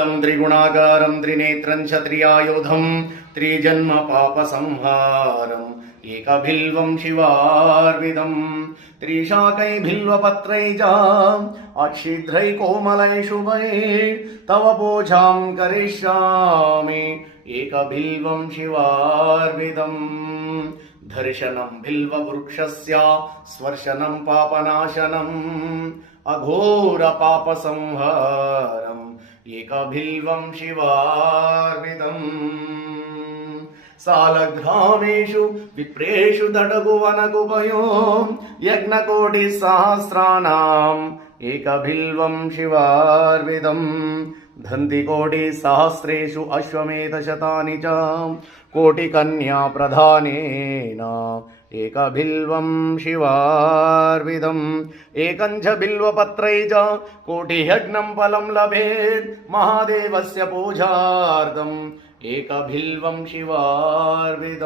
त्रिगुणाकारं त्रिनेत्रं च त्रियायुधं त्रिजन्म पापसंहारम् एकबिल्वं शिवार्विदं त्रिशाकैर्बिल्वपत्रैः च अच्छिद्रैः कोमलैः शुभैः तव पूजां करिष्यामि एकबिल्वं शिवार्विदम् दर्शनं बिल्ववृक्षस्य स्पर्शनं पापनाशनम् अघोरपापसंहारम् एकबिल्वं शिवार्विदम् सालग्रामेषु विप्रेषु दडगुवनगुभयो यज्ञकोटिसहस्राणाम् एकबिल्वं शिवार्विदम् धन्तिकोटिसहस्रेषु अश्वमेधशतानि च कोटिकन्या प्रधानेन एकबिल्वं शिवार्विदम् एकं च बिल्वपत्रैः च कोटियज्ञं फलं लभेत् महादेवस्य पूजार्थम् एकबिल्वं शिवार्विदम्।